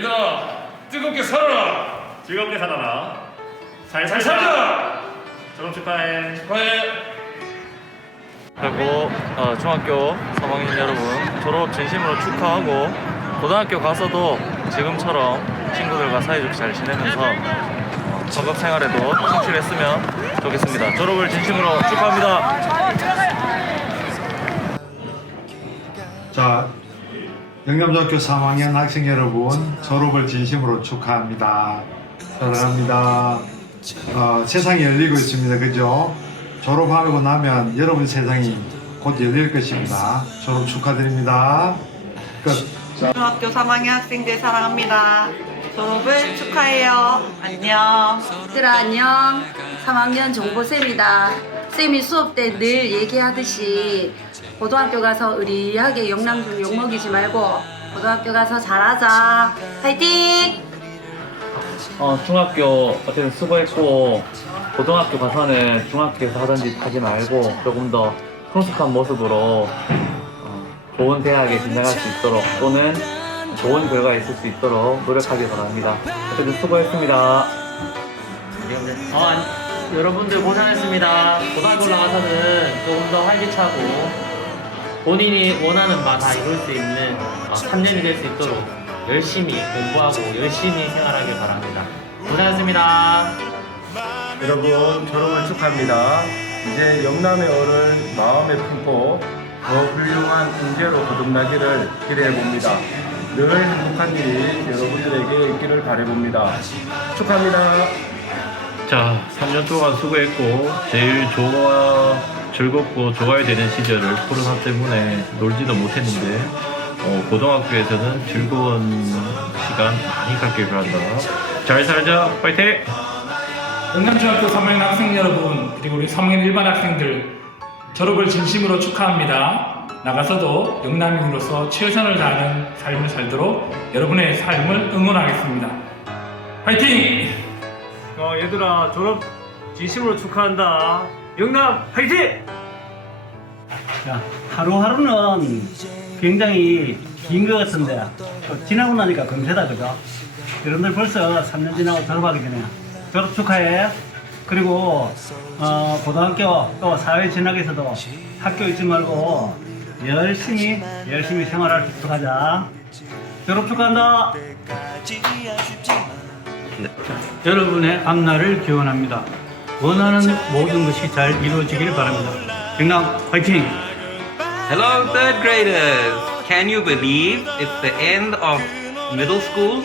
얘들아 뜨겁게 살아라 즐겁게 살아라. 잘 잘 살자. 살자 졸업 축하해. 축하해 그리고 어, 중학교 3학년 여러분 졸업 진심으로 축하하고 고등학교 가서도 지금처럼 친구들과 사이좋게 잘 지내면서 어, 학업 생활에도 충실했으면 좋겠습니다. 졸업을 진심으로 축하합니다. 자, 영남중학교 3학년 학생 여러분 졸업을 진심으로 축하합니다. 사랑합니다. 어, 세상이 열리고 있습니다. 그죠? 졸업하고 나면 여러분 세상이 곧 열릴 것입니다. 졸업 축하드립니다. 끝. 중학교 3학년 학생들 사랑합니다. 졸업을 축하해요. 안녕. 얘들아 안녕 3학년 정보쌤이다 쌤이 수업 때 늘 얘기하듯이 고등학교 가서 의리하게 영남중 욕먹이지 말고 고등학교 가서 잘하자 파이팅! 어, 중학교 어쨌든 수고했고 고등학교 가서는 중학교에서 하던 짓 하지 말고 조금 더 성숙한 모습으로 어, 좋은 대학에 진학할 수 있도록 또는 좋은 결과 있을 수 있도록 노력하기 바랍니다. 어쨌든 수고했습니다. 어, 안- 여러분들 고생했습니다. 고등학교 올라가서는 조금 더 활기차고 본인이 원하는 바 다 이룰 수 있는 어, 3년이 될 수 있도록 열심히 공부하고 열심히 생활하길 바랍니다. 고생했습니다. 여러분 졸업을 축하합니다. 이제 영남의 어를 마음에 품고 더 훌륭한 인재로 거듭나기를 기대해 봅니다. 늘 행복한 일이 여러분들에게 있기를 바래 봅니다. 축하합니다. 자, 3년 동안 수고했고 제일 좋아 즐겁고 좋아야 되는 시절을 코로나 때문에 놀지도 못했는데 어, 고등학교에서는 즐거운 시간 많이 갖길 바란다. 잘 살자. 파이팅! 영남중학교 3학년 학생 여러분 그리고 우리 3학년 일반 학생들 졸업을 진심으로 축하합니다 나가서도 영남인으로서 최선을 다하는 삶을 살도록 여러분의 삶을 응원하겠습니다 화이팅! 어, 얘들아 졸업 진심으로 축하한다. 영남 파이팅! 자, 하루하루는 굉장히 긴 것 같은데 또 지나고 나니까 금세다 그죠? 여러분들 벌써 3년 지나고 졸업하게 되네요. 졸업 축하해. 그리고 어, 고등학교 또 사회 진학에서도 학교 잊지 말고 열심히 열심히 생활할 수 있도록 하자. 졸업 축하한다. 여러분의 앞날을 기원합니다. 원하는 모든 것이 잘 이루어지길 바랍니다. 영남 화이팅! Hello, third graders. Can you believe it's the end of middle school?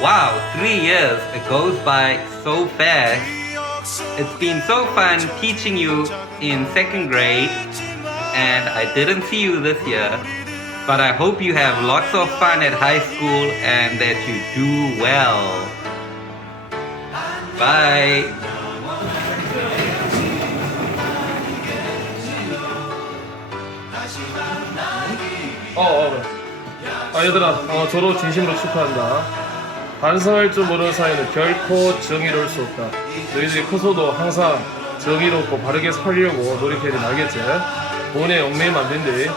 Wow, three years. It goes by so fast. It's been so fun teaching you in second grade, and I didn't see you this year. But I hope you have lots of fun at high school and that you do well. Bye. 어, 어. 아, 얘들아, 어, 졸업 진심으로 축하한다. 반성할 줄 모르는 사회는 결코 정의로울 수 없다. 너희들이 커서도 항상 정의롭고 바르게 살려고 노력해야 알겠지? 돈에 얽매이면 안 된대.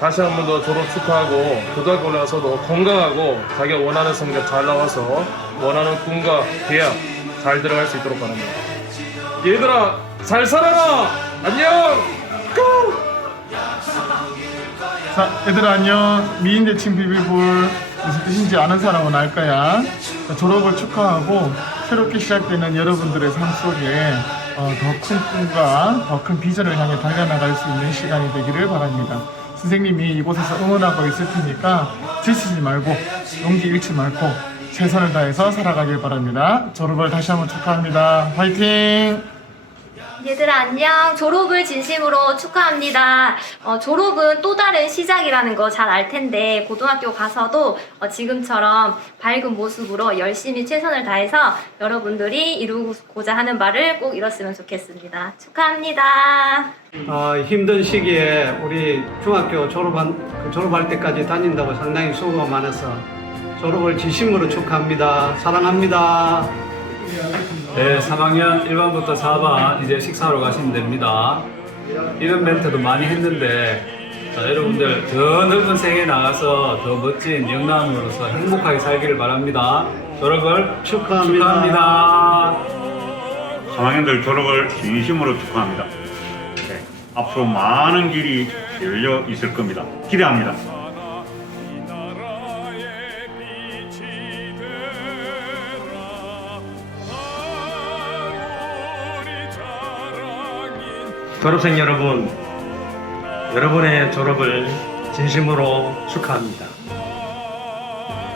다시 한 번 더 졸업 축하하고 고등학교 올라가서도 건강하고 자기가 원하는 성적 잘 나와서 원하는 꿈과 대학 잘 들어갈 수 있도록 바랍니다. 얘들아, 잘 살아라! 안녕! 고! 자, 얘들아 안녕. 미인 대칭 비비볼 무슨 뜻인지 아는 사람은 알 거야. 자, 졸업을 축하하고 새롭게 시작되는 여러분들의 삶 속에 어, 더큰 꿈과 더 큰 비전을 향해 달려나갈 수 있는 시간이 되기를 바랍니다. 선생님이 이곳에서 응원하고 있을 테니까 지치지 말고 용기 잃지 말고 최선을 다해서 살아가길 바랍니다. 졸업을 다시 한번 축하합니다. 화이팅! 얘들아 안녕 졸업을 진심으로 축하합니다 어, 졸업은 또 다른 시작이라는 거 잘 알 텐데 고등학교 가서도 어, 지금처럼 밝은 모습으로 열심히 최선을 다해서 여러분들이 이루고자 하는 바를 꼭 이뤘으면 좋겠습니다 축하합니다 어, 힘든 시기에 우리 중학교 졸업한, 그 졸업할 때까지 다닌다고 상당히 수고가 많아서 졸업을 진심으로 축하합니다. 사랑합니다. 네 3학년 1반부터 4반 이제 식사하러 가시면 됩니다 이런 멘트도 많이 했는데 자, 여러분들 더 넓은 세계에 나가서 더 멋진 영남으로서 행복하게 살기를 바랍니다. 졸업을 축하합니다. 축하합니다. 3학년들 졸업을 진심으로 축하합니다. 네, 앞으로 많은 길이 열려 있을 겁니다. 기대합니다. 졸업생 여러분, 여러분의 졸업을 진심으로 축하합니다.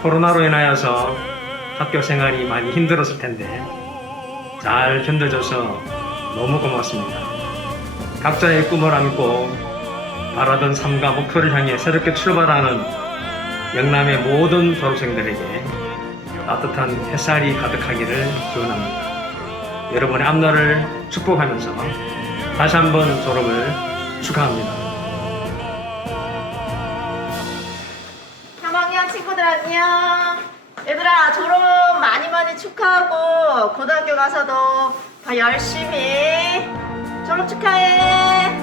코로나로 인하여서 학교 생활이 많이 힘들었을 텐데 잘 견뎌줘서 너무 고맙습니다. 각자의 꿈을 안고 바라던 삶과 목표를 향해 새롭게 출발하는 영남의 모든 졸업생들에게 따뜻한 햇살이 가득하기를 기원합니다. 여러분의 앞날을 축복하면서 다시 한번 졸업을 축하합니다. 3학년 친구들 안녕. 얘들아 졸업 많이 많이 축하하고 고등학교 가서도 더 열심히 졸업 축하해.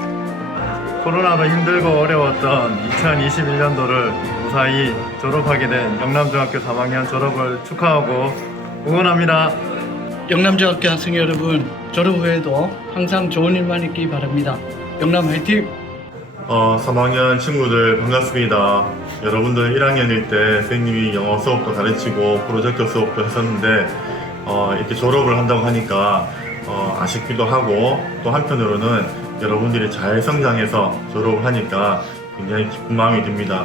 코로나로 힘들고 어려웠던 2021년도를 무사히 졸업하게 된 영남중학교 3학년 졸업을 축하하고 응원합니다. 영남중학교 학생 여러분, 졸업 후에도 항상 좋은 일만 있기 바랍니다. 영남 화이팅! 어, 3학년 친구들 반갑습니다. 여러분들 1학년일 때 선생님이 영어 수업도 가르치고 프로젝트 수업도 했었는데 어, 이렇게 졸업을 한다고 하니까 어, 아쉽기도 하고 또 한편으로는 여러분들이 잘 성장해서 졸업을 하니까 굉장히 기쁜 마음이 듭니다.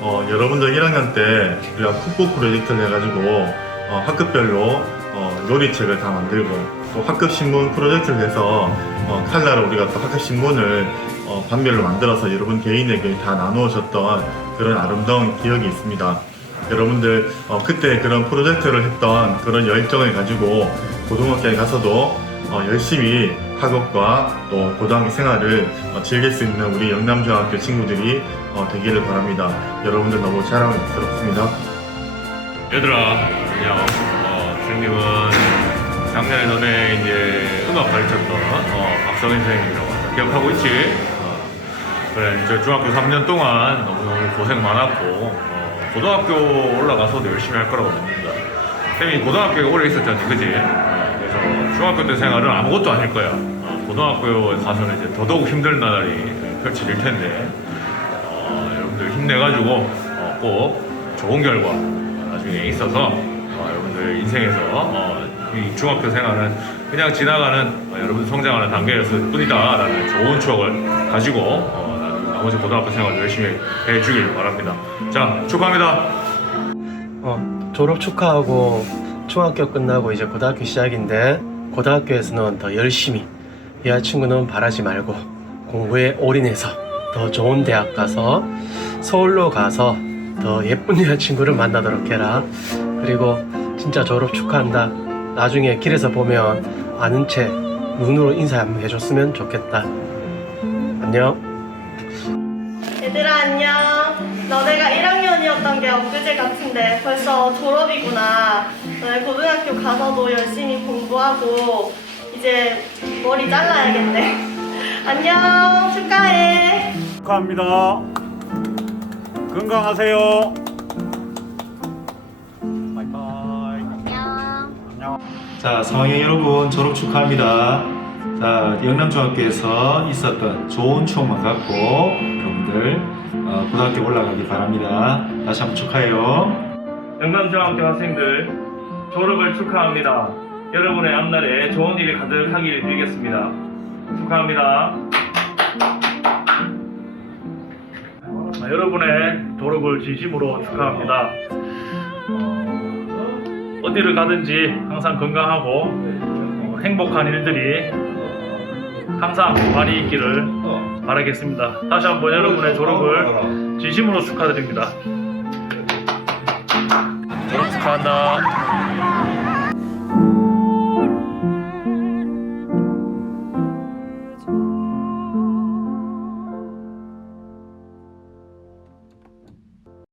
어, 여러분들 1학년 때 우리가 쿡북 프로젝트를 해가지고 어, 학급별로 어, 요리책을 다 만들고 또 학급 신문 프로젝트를 해서 어, 칼라로 우리가 또 학급 신문을 어, 반별로 만들어서 여러분 개인에게 다 나누셨던 그런 아름다운 기억이 있습니다. 여러분들 어, 그때 그런 프로젝트를 했던 그런 열정을 가지고 고등학교에 가서도 어, 열심히 학업과 또 고등학교 생활을 어, 즐길 수 있는 우리 영남중학교 친구들이 어, 되기를 바랍니다. 여러분들 너무 자랑스럽습니다. 얘들아, 안녕. 어, 선생님은 작년에 너네 이제 음악 가르쳤던 어, 박성현 선생님이라고 한다. 기억하고 있지? 어, 그래, 이제 중학교 3년 동안 너무너무 고생 많았고, 어, 고등학교 올라가서도 열심히 할 거라고 믿는다. 쌤이 고등학교에 오래 있었잖니, 그지? 어, 그래서 중학교 때 생활은 아무것도 아닐 거야. 어, 고등학교에 가서는 이제 더더욱 힘든 나날이 펼쳐질 텐데, 어, 여러분들 힘내가지고 어, 꼭 좋은 결과 나중에 있어서 어, 여러분들 인생에서 어, 이 중학교 생활은 그냥 지나가는 어, 여러분 성장하는 단계였을 뿐이다라는 좋은 추억을 가지고 어, 나머지 고등학교 생활 열심히 해주길 바랍니다. 자 축하합니다. 어, 졸업 축하하고 중학교 끝나고 이제 고등학교 시작인데 고등학교에서는 더 열심히 여자친구는 바라지 말고 공부에 올인해서 더 좋은 대학 가서 서울로 가서 더 예쁜 여자친구를 만나도록 해라. 그리고 진짜 졸업 축하한다. 나중에 길에서 보면 아는 채 눈으로 인사 한번 해줬으면 좋겠다. 안녕. 얘들아 안녕. 너네가 1학년이었던 게 엊그제 같은데 벌써 졸업이구나. 너네 고등학교 가서도 열심히 공부하고 이제 머리 잘라야겠네. 안녕. 축하해. 축하합니다. 건강하세요. 자, 3학년 여러분 졸업 축하합니다. 자, 영남중학교에서 있었던 좋은 추억만 갖고 여러분들 어, 고등학교 올라가기 바랍니다. 다시 한번 축하해요. 영남중학교 학생들 졸업을 축하합니다. 여러분의 앞날에 좋은 일이 가득하기를 빌겠습니다. 축하합니다. 아, 여러분의 졸업을 진심으로 축하합니다. 어, 어디를 가든지 항상 건강하고 어, 행복한 일들이 항상 많이 있기를 바라겠습니다. 다시 한번 여러분의 졸업을 진심으로 축하드립니다. 졸업 축하한다.